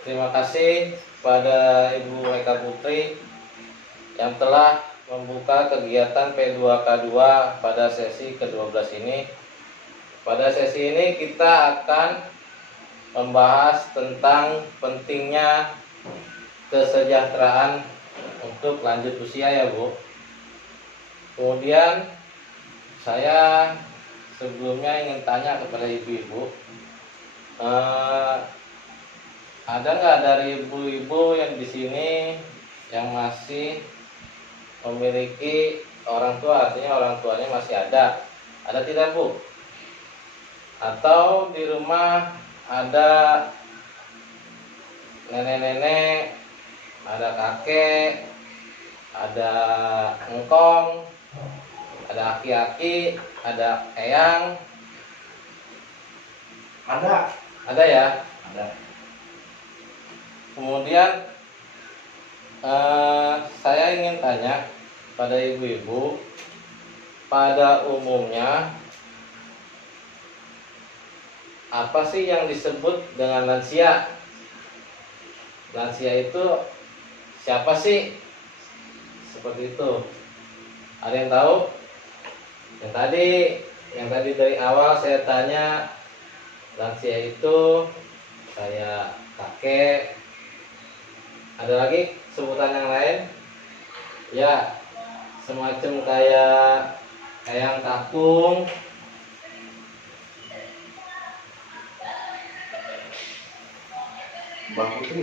Terima kasih pada Ibu Eka Putri yang telah membuka kegiatan P2K2 pada sesi ke-12 ini. Pada sesi ini kita akan membahas tentang pentingnya kesejahteraan untuk lanjut usia ya Bu. Kemudian saya sebelumnya ingin tanya kepada ibu-ibu, ada nggak dari ibu-ibu yang di sini yang masih memiliki orang tua, artinya orang tuanya masih ada? Ada tidak Bu? Atau di rumah ada nenek-nenek, ada kakek, ada engkong, ada aki-aki, ada eyang? Ada ya? Ada. Kemudian saya ingin tanya pada ibu-ibu, pada umumnya apa sih yang disebut dengan lansia? Lansia itu siapa sih? Seperti itu. Ada yang tahu? Yang tadi dari awal saya tanya, lansia itu saya kakek. Ada lagi sebutan yang lain? Ya, semacam kayak eyang kakung. Mbak Putri.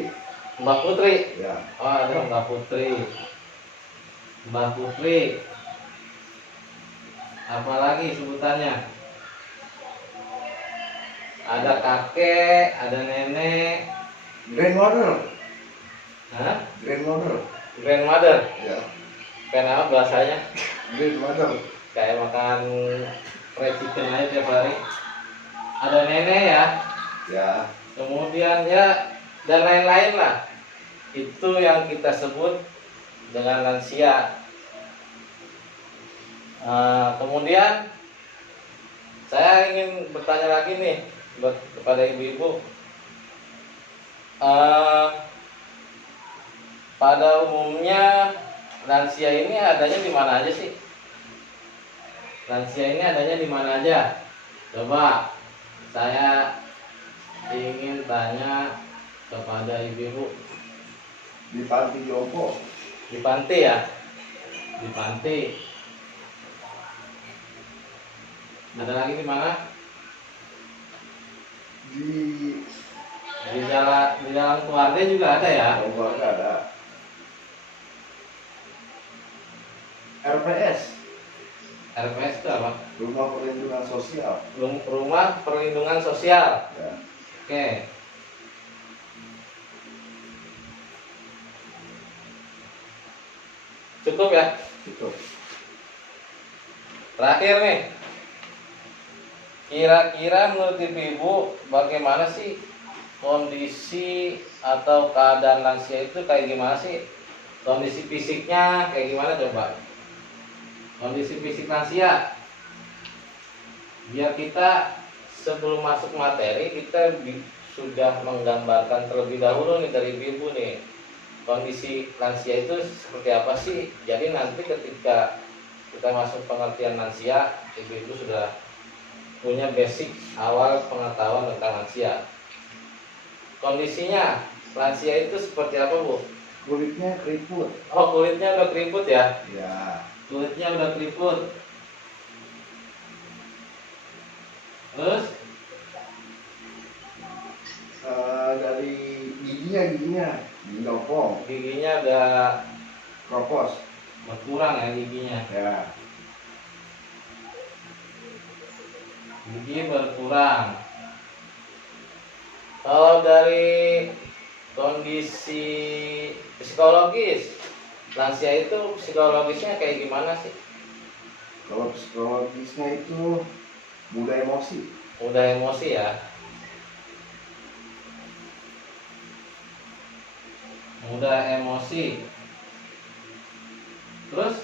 Mbak Putri. Ya. Oh, ada Mbak Putri. Mbak Putri. Apalagi sebutannya? Ada kakek, ada nenek. Grandmother. Hah? Grandmother. Grandmother. Ya. Kenapa bahasanya? Grandmother. Kayak makan fried chicken aja tiap hari. Ada nenek ya. Ya. Kemudian ya, dan lain-lain lah. Itu yang kita sebut dengan lansia. Kemudian saya ingin bertanya lagi nih kepada ibu-ibu. Pada umumnya lansia ini adanya di mana aja sih? Lansia ini adanya di mana aja? Coba saya ingin tanya kepada ibu-ibu. Di panti jompo. Di panti ya? Di panti. Ada lagi di mana? Di dalam keluarga juga ada ya? Keluarga ada. RPS. RPS itu apa? Rumah Perlindungan Sosial. Rumah Perlindungan Sosial. Ya. Oke. Cukup ya? Cukup. Terakhir nih. Kira-kira menurut ibu-ibu bagaimana sih kondisi atau keadaan lansia itu kayak gimana sih? Kondisi fisiknya kayak gimana coba? Kondisi fisik lansia. Biar kita sebelum masuk materi kita sudah menggambarkan terlebih dahulu nih dari ibu nih. Kondisi lansia itu seperti apa sih? Jadi nanti ketika kita masuk pengertian lansia, ibu-ibu sudah punya basic awal pengetahuan tentang lansia. Kondisinya lansia itu seperti apa Bu? Kulitnya keriput. Oh, kulitnya udah keriput ya? Ya. Kulitnya udah keriput. Terus Dari giginya gigi opong. giginya udah Kropos. berkurang ya giginya. Ya. Gigi berkurang. Kalau dari kondisi psikologis, lansia itu psikologisnya kayak gimana sih? Kalau psikologisnya itu mudah emosi. Mudah emosi ya? Mudah emosi. Terus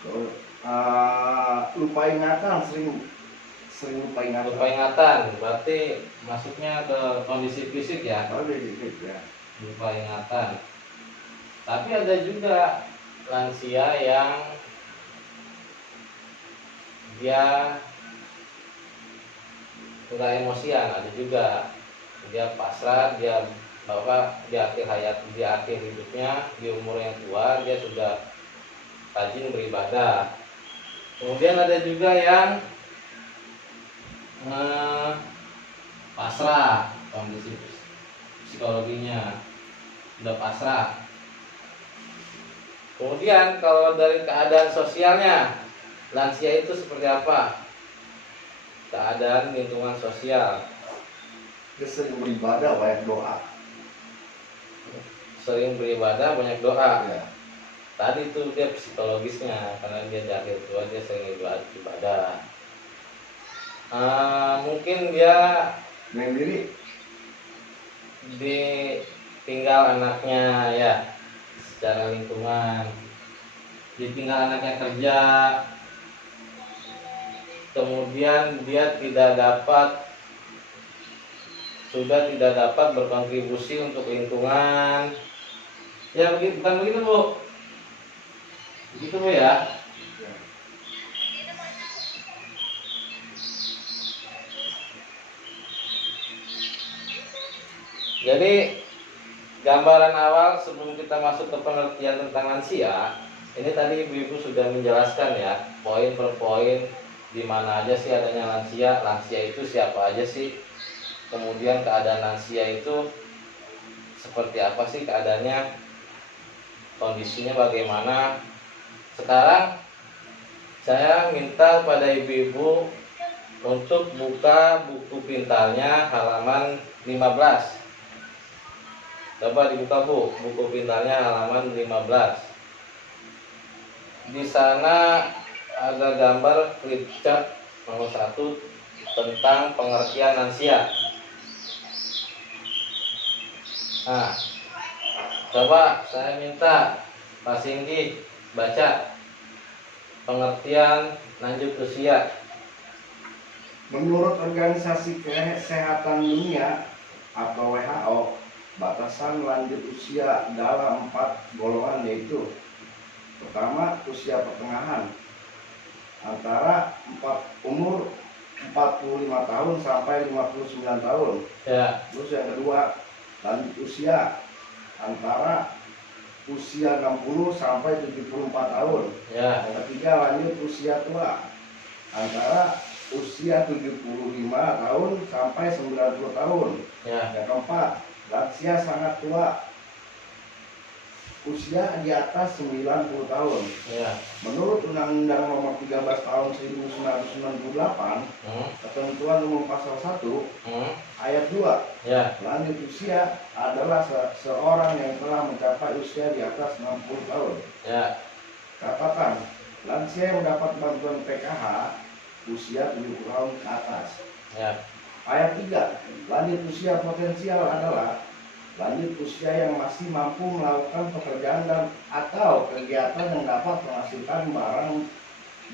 Kalau lupa ingatan, sering lupa ingatan. lupa ingatan, berarti masuknya ke kondisi fisik ya, Oh, dikit ya. lupa ingatan. Tapi ada juga lansia yang dia nggak emosian, ada juga dia pasrah, dia bahwa di akhir hidupnya, di umur yang tua dia sudah rajin beribadah. Kemudian ada juga yang pasrah, kondisi psikologinya udah pasrah. Kemudian kalau dari keadaan sosialnya, lansia itu seperti apa? Keadaan lingkungan sosial, Dia sering beribadah, banyak doa. sering beribadah, banyak doa. Ya. Tadi itu dia psikologisnya, karena dia di akhir tua dia sering ibadah. Mungkin dia Mandiri. ditinggal anaknya ya, secara lingkungan, ditinggal anaknya kerja, kemudian dia sudah tidak dapat berkontribusi untuk lingkungan. Ya bukan begitu Bu, begitu Bu ya. Ya. Jadi gambaran awal sebelum kita masuk ke pengertian tentang lansia, ini tadi Ibu-ibu sudah menjelaskan ya, poin per poin di mana aja sih adanya lansia, lansia itu siapa aja sih, kemudian keadaan lansia itu seperti apa sih keadaannya, kondisinya bagaimana. Sekarang saya minta pada ibu-ibu untuk buka buku pintarnya halaman 15. Coba dibuka Bu, buku pintarnya halaman 15. Di sana ada gambar flip chart nomor 1 tentang pengertian lansia. Nah, coba saya minta Pak Singgi baca pengertian lanjut usia. Menurut Organisasi Kesehatan Dunia atau WHO, batasan lanjut usia dalam 4 golongan yaitu: pertama, usia pertengahan antara umur 45 tahun sampai 59 tahun. Ya, Terus yang kedua, lanjut usia antara usia 60 sampai 74 tahun. ya, Yang ketiga, lanjut usia tua antara usia 75 tahun sampai 90 tahun. ya, Yang keempat, lansia sangat tua, usia di atas 90 tahun. ya. Menurut Undang-Undang Nomor 13 Tahun 1998, Ketentuan Umum Pasal 1 Ayat 2, Ya, lanjut usia adalah seorang yang telah mencapai usia di atas 60 tahun. ya, Katakan, lansia yang mendapat bantuan PKH usia 70 tahun ke atas. ya, Ayat 3, lanjut usia potensial adalah lanjut usia yang masih mampu melakukan pekerjaan dan atau kegiatan yang dapat menghasilkan barang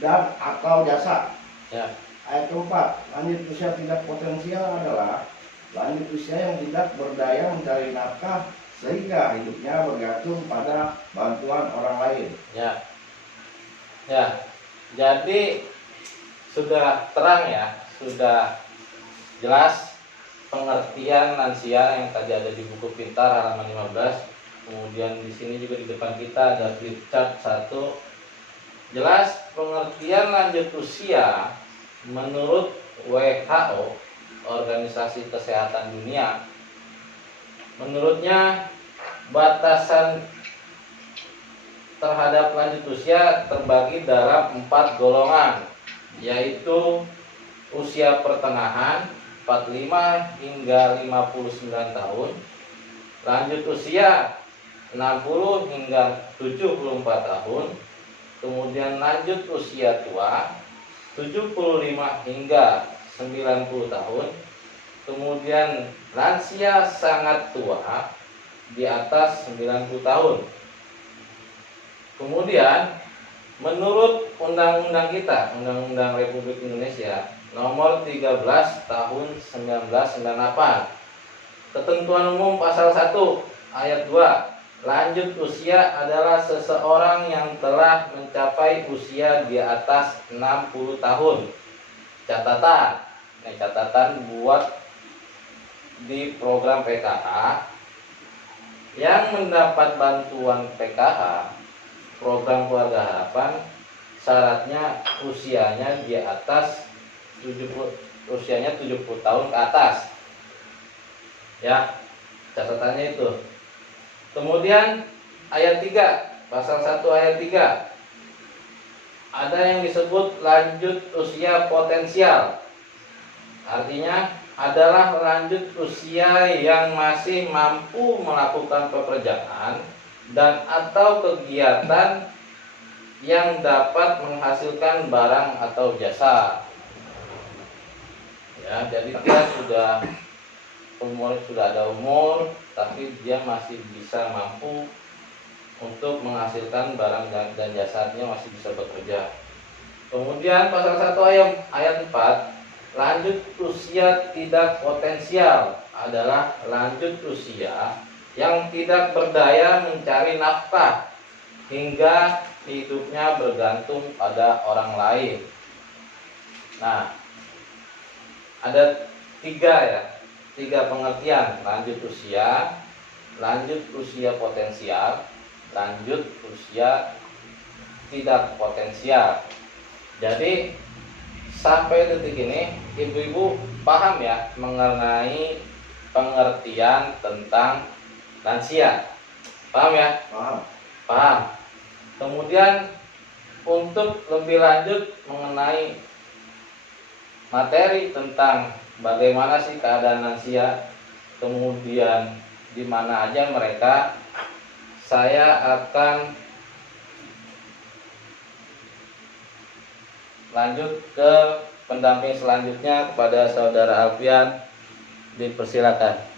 dan atau jasa. ya, Ayat keempat, lanjut usia tidak potensial adalah lanjut usia yang tidak berdaya mencari nafkah sehingga hidupnya bergantung pada bantuan orang lain. ya, ya. Jadi sudah terang ya, sudah jelas pengertian lansia yang tadi ada di buku pintar halaman 15. Kemudian di sini juga di depan kita ada flip chart 1. Jelas pengertian lanjut usia menurut WHO, Organisasi Kesehatan Dunia. Menurutnya batasan terhadap lanjut usia terbagi dalam 4 golongan, yaitu usia pertengahan 45 hingga 59 tahun, lanjut usia 60 hingga 74 tahun, kemudian lanjut usia tua 75 hingga 90 tahun, kemudian lansia sangat tua di atas 90 tahun. Kemudian Menurut undang-undang kita, Undang-Undang Republik Indonesia nomor 13 tahun 1998, ketentuan umum pasal 1 ayat 2, lanjut usia adalah seseorang yang telah mencapai usia di atas 60 tahun. Catatan buat di program PKH yang mendapat bantuan PKH program keluarga harapan, syaratnya usianya di atas 70 tahun ke atas. Ya, catatannya itu. Kemudian ayat 3, pasal 1 ayat 3. Ada yang disebut lanjut usia potensial. Artinya adalah lanjut usia yang masih mampu melakukan pekerjaan dan atau kegiatan yang dapat menghasilkan barang atau jasa. Ya, jadi dia sudah ada umur, tapi dia masih bisa mampu untuk menghasilkan barang dan jasanya, masih bisa bekerja. Kemudian pasal 1 ayat 4, lanjut usia tidak potensial adalah lanjut usia yang tidak berdaya mencari nafkah hingga hidupnya bergantung pada orang lain. Nah, ada tiga pengertian: lanjut usia potensial, lanjut usia tidak potensial. Jadi sampai detik ini ibu-ibu paham ya mengenai pengertian tentang lansia? Paham ya? Paham. Kemudian untuk lebih lanjut mengenai materi tentang bagaimana sih keadaan lansia, kemudian di mana aja mereka, saya akan lanjut ke pendamping selanjutnya kepada saudara Alfian. Dipersilakan.